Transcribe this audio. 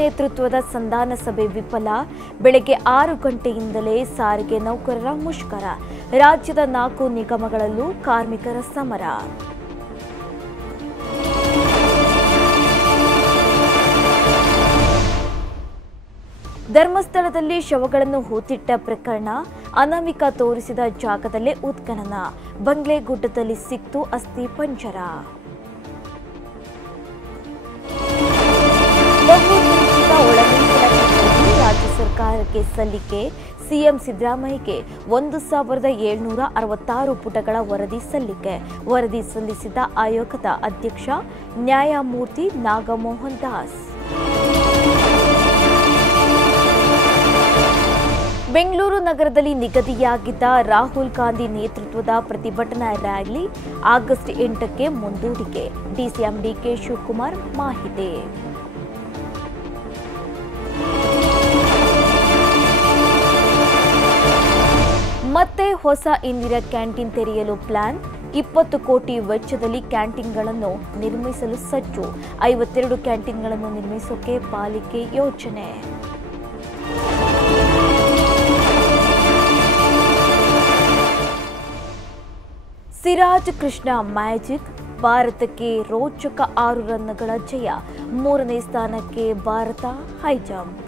ನೇತೃತ್ವದ ಸಂಧಾನ ಸಭೆ ವಿಫಲ. ಬೆಳಗ್ಗೆ 6 ಗಂಟೆಯಿಂದಲೇ ಸಾರಿಗೆ ನೌಕರರ ಮುಷ್ಕರ. ರಾಜ್ಯದ 4 ನಿಗಮಗಳಲ್ಲೂ ಕಾರ್ಮಿಕರ ಸಮರ. ಧರ್ಮಸ್ಥಳದಲ್ಲಿ ಶವಗಳನ್ನು ಹೂತಿಟ್ಟ ಪ್ರಕರಣ. ಅನಾಮಿಕ ತೋರಿಸಿದ ಜಾಗದಲ್ಲೇ ಉತ್ಖನನ. ಬಂಗ್ಲೆಗುಡ್ಡದಲ್ಲಿ ಸಿಕ್ತು ಅಸ್ಥಿ ಪಂಜರ. ಬಹುನಿರೀಕ್ಷಿತ ಒಳಮೀಸಲಾತಿ ರಾಜ್ಯ ಸರ್ಕಾರಕ್ಕೆ ಸಲ್ಲಿಕೆ. ಸಿಎಂ ಸಿದ್ದರಾಮಯ್ಯಗೆ 1766 ಪುಟಗಳ ವರದಿ ಸಲ್ಲಿಕೆ. ವರದಿ ಸಲ್ಲಿಸಿದ ಆಯೋಗದ ಅಧ್ಯಕ್ಷ ನ್ಯಾಯಮೂರ್ತಿ ನಾಗಮೋಹನ್ ದಾಸ್. ಬೆಂಗಳೂರು ನಗರದಲ್ಲಿ ನಿಗದಿಯಾಗಿದ್ದ ರಾಹುಲ್ ಗಾಂಧಿ ನೇತೃತ್ವದ ಪ್ರತಿಭಟನಾ ರ್ಯಾಲಿ ಆಗಸ್ಟ್ 8ಕ್ಕೆ ಮುಂದೂಡಿಕೆ. ಡಿಸಿಎಂ ಡಿಕೆ ಶಿವಕುಮಾರ್ ಮಾಹಿತಿ. ಮತ್ತೆ ಹೊಸ ಇಂದಿರಾ ಕ್ಯಾಂಟೀನ್ ತೆರೆಯಲು ಪ್ಲಾನ್. 20 ಕೋಟಿ ವೆಚ್ಚದಲ್ಲಿ ಕ್ಯಾಂಟೀನ್ಗಳನ್ನು ನಿರ್ಮಿಸಲು ಸಜ್ಜು. 52 ಕ್ಯಾಂಟೀನ್ಗಳನ್ನು ನಿರ್ಮಿಸೋಕೆ ಪಾಲಿಕೆ ಯೋಜನೆ. ಸಿರಾಜ್ ಕೃಷ್ಣ ಮ್ಯಾಜಿಕ್. ಭಾರತಕ್ಕೆ ರೋಚಕ 6 ರನ್ಗಳ ಜಯ. 3ನೇ ಸ್ಥಾನಕ್ಕೆ ಭಾರತ ಹೈ ಜಂಪ್.